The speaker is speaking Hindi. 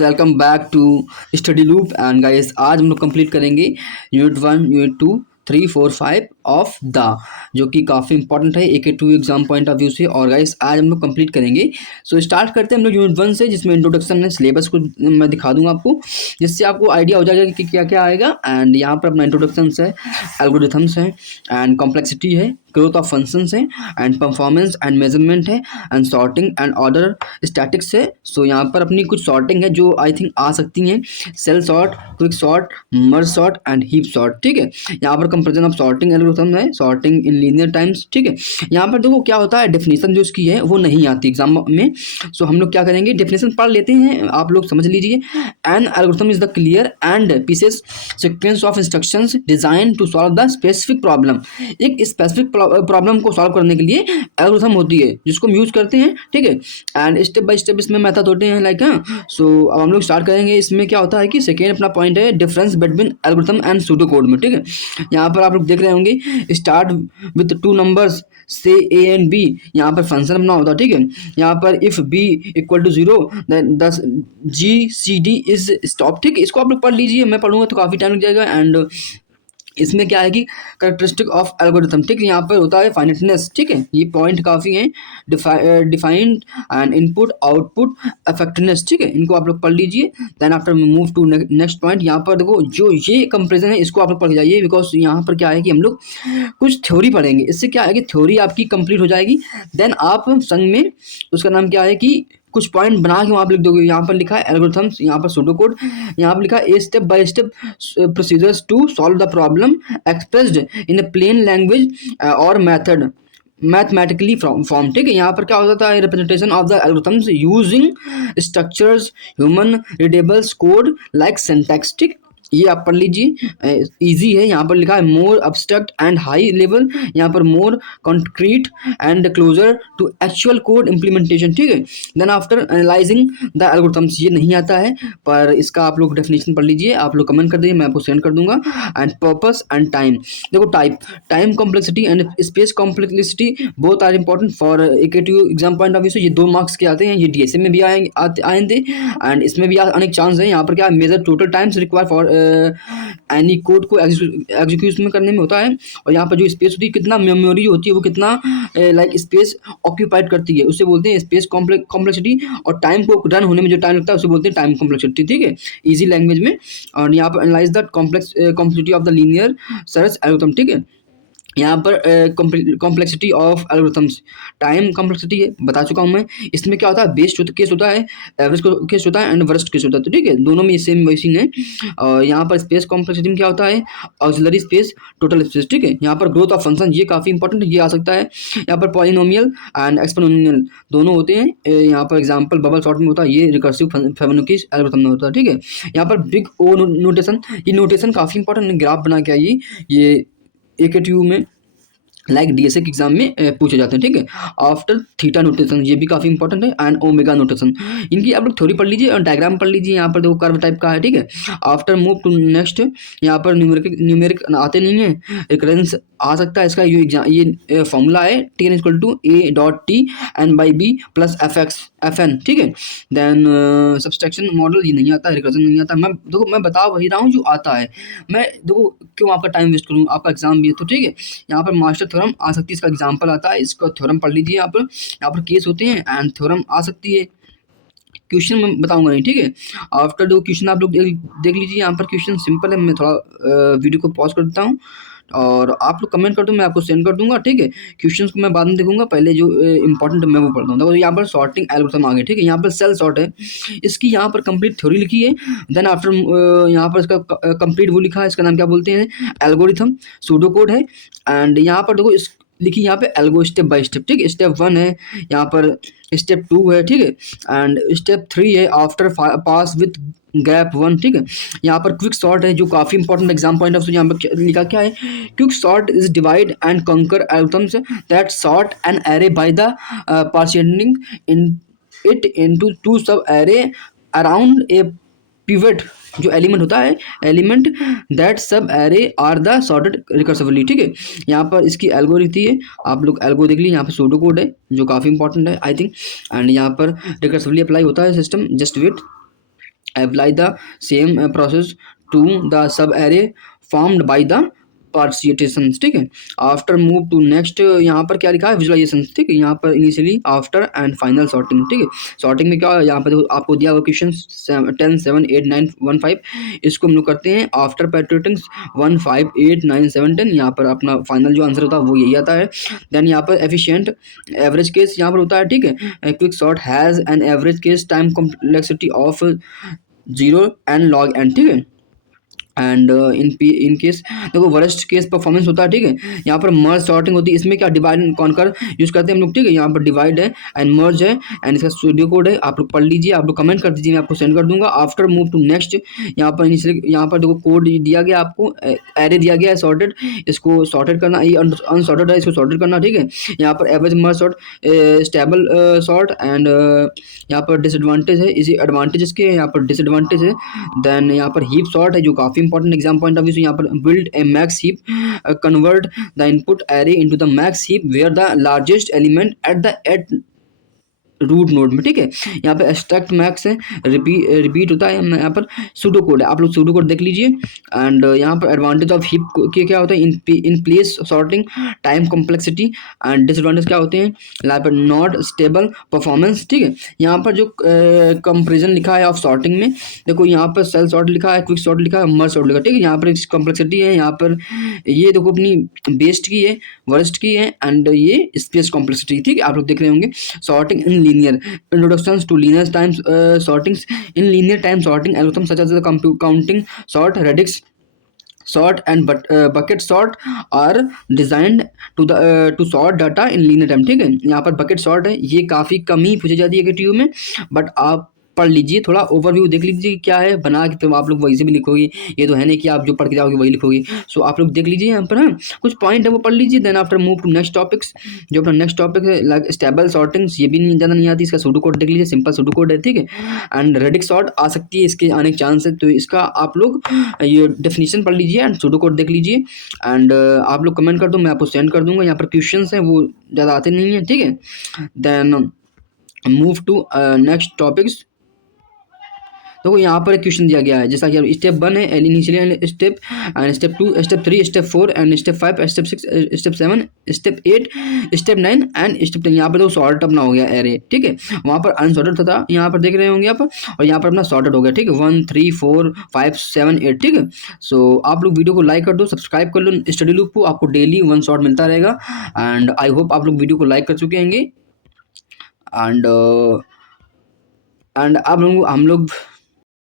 Welcome back to study loop and guys आज हम लोग कंप्लीट करेंगे यूनिट 1 यूनिट 2 3 4 5 ऑफ द जो कि काफ़ी इंपॉर्टेंट है AK2 exam point of view से। और गाइस आज हम लोग कंप्लीट करेंगे। सो स्टार्ट करते हैं हम लोग यूनिट 1 से, जिसमें इंट्रोडक्शन है। सिलेबस को मैं दिखा दूंगा आपको, जिससे आपको आइडिया हो जाएगा कि क्या क्या आएगा। एंड यहाँ पर अपना इंट्रोडक्शन है, एल्गोरिथम्स है, एंड कॉम्प्लेक्सिटी है, ग्रोथ ऑफ फंक्शंस है, एंड परफॉर्मेंस एंड मेजरमेंट है, and sorting and order statics है। सो यहाँ पर अपनी कुछ सॉर्टिंग है जो आई थिंक आ सकती हैं, shell sort, quick sort, merge sort and heap sort. ठीक है, यहाँ पर कंपेरिजन ऑफ सॉर्टिंग एल्गोरिथम है, सॉर्टिंग इन लीनियर टाइम्स। ठीक है, यहाँ पर देखो क्या होता है, डेफिनेशन जो इसकी है वो नहीं आती एग्जाम में। सो हम लोग क्या करेंगे, डेफिनेशन पढ़ लेते हैं, आप लोग समझ लीजिए। An algorithm is the clear and precise sequence of instructions design to solve the specific problem. एक स्पेसिफिक प्रॉब्लम को सॉल्व करने के लिए एल्गोरिथम होती है जिसको हम यूज करते हैं। ठीक है, एंड स्टेप बाय स्टेप इसमें मेथड होते हैं लाइक। सो अब हम लोग स्टार्ट करेंगे। इसमें क्या होता है कि सेकेंड अपना पॉइंट है difference between algorithm and pseudo code में। ठीक है, यहाँ पर आप लोग देख रहे होंगे, स्टार्ट विथ टू नंबर्स से ए एंड बी, यहाँ पर फंक्शन अपना होता है। ठीक है, यहाँ पर if b equal to 0 then GCD is stop. ठीक है, इसको आप लोग पढ़ लीजिए, मैं पढ़ूंगा तो काफ़ी टाइम लग जाएगा। एंड इसमें क्या है कि कैरेक्टरिस्टिक ऑफ एल्गोरिथम। ठीक है, यहाँ पर होता है फाइनेटनेस। ठीक है, ये पॉइंट काफ़ी हैं, defined and input output effectiveness. ठीक है, इनको आप लोग पढ़ लीजिए। Then after move to next point. यहाँ पर देखो जो ये कंपेरिजन है इसको आप लोग पढ़ जाइए, बिकॉज यहाँ पर क्या है कि हम लोग कुछ थ्योरी पढ़ेंगे। इससे क्या है कि थ्योरी आपकी कंप्लीट हो जाएगी। देन आप संग में उसका नाम क्या है कि कुछ पॉइंट बना के वहाँ पर लिख दोगे। यहाँ पर लिखा है एल्गोरिथम्स, यहाँ पर सूडो कोड, यहाँ पर लिखा है step by step procedures to solve the problem expressed in a plain language और मेथड मैथमेटिकली फॉर्म। ठीक है, यहाँ पर क्या होता है, representation of the algorithms using structures human readables code like syntax. ठीक, ये आप पढ़ लीजिए, इजी है। यहाँ पर लिखा है more abstract and high level, यहाँ पर more concrete and closer to actual code implementation. ठीक है, then after analyzing the algorithms, ये नहीं आता है पर इसका आप लोग डेफिनेशन पढ़ लीजिए, आप लोग कमेंट कर दीजिए, मैं आपको सेंड कर दूंगा। एंड पर्पस एंड टाइम, देखो time complexity and space complexity both are important for AK2 exam point of view से। ये 2 मार्क्स के आते हैं, ये DSA में भी आएंगे एंड इसमें भी आने के चांस है। यहाँ पर क्या major total times require for any code को एग्जीक्यूशन करने में होता है। और यहाँ पर जो स्पेस होती है, कितना मेमोरी होती है, वो कितना लाइक स्पेस ऑक्यूपाइड करती है, उसे बोलते हैं स्पेस कॉम्प्लेक्सिटी। और टाइम को रन होने में जो टाइम लगता है उसे बोलते हैं टाइम कॉम्प्लेक्सिटी। ठीक है, इजी लैंग्वेज में। और यहाँ पर analyse the complexity of the linear search algorithm. ठीक है, यहाँ पर complexity of algorithms, time complexity है, बता चुका हूँ मैं। इसमें क्या होता है, बेस्ट केस होता है, एवरेज केस होता है एंड वर्स्ट केस होता है। तो ठीक है, दोनों में सेम वैसी है। और यहाँ पर स्पेस कॉम्प्लेक्सिटी में क्या होता है, ऑक्सिलरी स्पेस, टोटल स्पेस। ठीक है, यहाँ पर ग्रोथ ऑफ फंक्शन, ये काफ़ी इंपॉर्टेंट है, ये आ सकता है। यहाँ पर पॉलिनोमियल एंड एक्सपोनेंशियल दोनों होते हैं। यहाँ पर एग्जाम्पल बबल सॉर्ट में होता है, ये रिकर्सिव फिबोनाची एल्गोरिथम में होता है। ठीक है, यहाँ पर बिग ओ नोटेशन, ये नोटेशन काफ़ी इंपॉर्टेंट है, ग्राफ बना के आइए, ये AK2 में लाइक DSA के एग्जाम में पूछे जाते हैं। ठीक है, आफ्टर थीटा नोटेशन, ये भी काफ़ी इंपॉर्टेंट है, एंड ओमेगा नोटेशन, इनकी आप लोग थ्योरी पढ़ लीजिए और डायग्राम पढ़ लीजिए। यहाँ पर देखो कर्व टाइप का है। ठीक है, आफ्टर मूव टू नेक्स्ट, यहाँ पर न्यूमेरिक आते नहीं है, रिकरेंस आ सकता है इसका। ये फॉर्मूला है, TN=A.T/B+FX/FN। ठीक है, देन सब्सट्रैक्शन मॉडल, ये नहीं आता है, रिकर्जन नहीं आता। मैं बता वही रहा हूँ जो आता है। मैं देखो क्यों आपका टाइम वेस्ट करूँ, आपका एग्जाम भी है तो। ठीक है, यहाँ पर मास्टर थ्योरम आ सकती है, इसका एग्जांपल आता है, इसका थ्योरम पढ़ लीजिए आप। यहाँ पर केस होते हैं एंड थ्योरम आ सकती है, क्वेश्चन मैं बताऊंगा नहीं। ठीक है, आफ्टर दो क्वेश्चन आप लोग देख लीजिए। यहाँ पर क्वेश्चन सिंपल है, मैं थोड़ा वीडियो को पॉज कर देता हूँ और आप लोग कमेंट कर दो, मैं आपको सेंड कर दूंगा। ठीक है, क्वेश्चंस को मैं बाद में देखूंगा, पहले जो इंपॉर्टेंट मैं वो पढ़ता हूँ। तो यहाँ पर सॉर्टिंग एल्गोरिथम आ गए। ठीक है, यहाँ पर सेल सॉर्ट है, इसकी यहाँ पर कंप्लीट थ्योरी लिखी है। देन आफ्टर यहाँ पर इसका कंप्लीट वो लिखा है, इसका नाम क्या बोलते हैं, एल्गोरिथम, सूडो कोड है। एंड यहाँ पर देखो इस लिखी यहाँ पे एल्गो स्टेप बाय स्टेप। ठीक है, स्टेप 1 है, यहाँ पर स्टेप 2 है। ठीक है, एंड स्टेप 3 है, आफ्टर पास विथ गैप 1। ठीक है, यहाँ पर क्विक सॉर्ट है, जो काफ़ी important exam point of view. यहाँ पर लिखा क्या है, quick sort is divide and conquer algorithms that sort an array by the partitioning in it into 2 sub array around a pivot, जो एलिमेंट होता है, element that sub array are the sorted recursively. ठीक है, यहाँ पर इसकी एल्गो रहती है, आप लोग एल्गो देख लीजिए। यहाँ पर सूडो कोड है जो काफ़ी इंपॉर्टेंट है आई थिंक, एंड यहाँ पर रिकर्सिवली अप्लाई होता है system, just wait. apply the same process to the sub array formed by the पार्सिएटेशन, ठीक है। आफ्टर मूव टू नेक्स्ट, यहाँ पर क्या लिखा है विजुअलाइजेशन, ठीक है। यहाँ पर initially after and final sorting, ठीक है। सॉर्टिंग में क्या है, यहाँ पर देखो आपको दिया हुआ क्वेश्चन 10 7 8 9 1 5, इसको हम लोग करते हैं आफ्टर पैटर्टिंग 1 5 8 9 7 10, यहाँ पर अपना फाइनल जो आंसर होता है वो यही आता है। देन यहाँ पर एफिशिएंट एवरेज केस यहाँ पर होता है, ठीक है। Quick sort has an average case time complexity of 0 and log n, ठीक है। एंड इन केस देखो वर्स्ट केस परफॉर्मेंस होता है, ठीक है। यहाँ पर मर्ज सॉर्टिंग होती है, इसमें क्या डिवाइड एंड कॉन्कर यूज करते हैं हम लोग, ठीक है। यहाँ पर डिवाइड है एंड मर्ज है एंड इसका स्टूडियो कोड है, आप लोग पढ़ लीजिए, आप लोग कमेंट कर दीजिए, मैं आपको सेंड कर दूंगा। आफ्टर मूव टू नेक्स्ट, यहाँ पर यहाँ पर देखो कोड दिया गया आपको, एरे दिया गया है सॉर्टेड, इसको सॉर्टेड करना, ये अनसॉर्टेड है, इसको सॉर्टेड करना, ठीक है। यहाँ पर average merge sort, stable sort and यहाँ पर डिसएडवांटेज है, इसी एडवांटेज इसके यहाँ पर डिसएडवांटेज है। देन यहाँ पर हीप सॉर्ट है जो काफी important exam point of view से, यहाँ पर build a max heap convert the input array into the max heap where the largest element at root node में, ठीक है। यहाँ पे एक्सट्रैक्ट मैक्स है, रिपीट होता है, यहाँ पर सूडो कोड है, आप लोग सूडो कोड देख लीजिए। एंड यहाँ पर एडवांटेज ऑफ हीप के क्या होता है, in place sorting, time complexity and disadvantage क्या होते हैं, यहाँ पर नॉट स्टेबल परफॉर्मेंस, ठीक है। यहाँ पर जो कंपेरिजन लिखा है ऑफ सॉर्टिंग में, देखो यहाँ पर सेल सॉर्ट लिखा है, क्विक सॉर्ट लिखा है, मर्ज सॉर्ट लिखा है, ठीक है। यहाँ पर कॉम्प्लेक्सिटी है, यहाँ पर ये देखो अपनी बेस्ट की है, वर्स्ट की है एंड ये स्पेस कॉम्प्लेक्सिटी, ठीक है। आप लोग देख रहे होंगे। Sorting in linear introductions to linear time sortings in linear time sorting algorithms such as the counting sort, radix sort and bucket sort are designed to sort data in linear time, ठीक है। यहाँ पर bucket sort है, ये काफ़ी कम ही पूछी जाती है केटीयू में, बट आप पढ़ लीजिए, थोड़ा ओवरव्यू देख लीजिए क्या है बना के, तो आप लोग वही से भी लिखोगे, ये तो है नहीं कि आप जो पढ़ के जाओगे वही लिखोगे। सो आप लोग देख लीजिए यहाँ पर, हाँ कुछ पॉइंट है वो पढ़ लीजिए। Then after move to next topics, जो अपना नेक्स्ट टॉपिक है लाइक स्टेबल सॉर्टिंग्स, ये भी नहीं ज़्यादा नहीं आती, इसका सूडो कोड देख लीजिए, सिंपल सूडो कोड है, ठीक है। एंड रेडिक्स सॉर्ट आ सकती है, इसके आने के चांस है, तो इसका आप लोग ये डेफिनेशन पढ़ लीजिए एंड सूडो कोड देख लीजिए। एंड आप लोग कमेंट कर दो, मैं आपको सेंड कर दूंगा। यहाँ पर क्वेश्चन हैं वो ज़्यादा आते नहीं हैं, ठीक है। Then move to next topics, तो यहाँ पर एक क्वेश्चन दिया गया है, जैसा कि स्टेप 1 है initially step, and step 2, step 3, step 4 and step 5, step 6, step 7, step 8, step 9 and step 10। यहाँ पर तो सॉर्ट अपना हो गया एरे, ठीक है। वहाँ पर अनसॉर्टेड था, यहाँ पर देख रहे होंगे आप, और यहाँ पर अपना सॉर्टेड हो गया, ठीक है। 1 3 4 5 7 8, ठीक है। सो आप लोग वीडियो को लाइक कर दो, सब्सक्राइब कर लो स्टडी लूप को, आपको डेली 1 शॉट मिलता रहेगा। एंड आई होप आप लोग वीडियो को लाइक कर चुके होंगे। एंड आप लोग हम लोग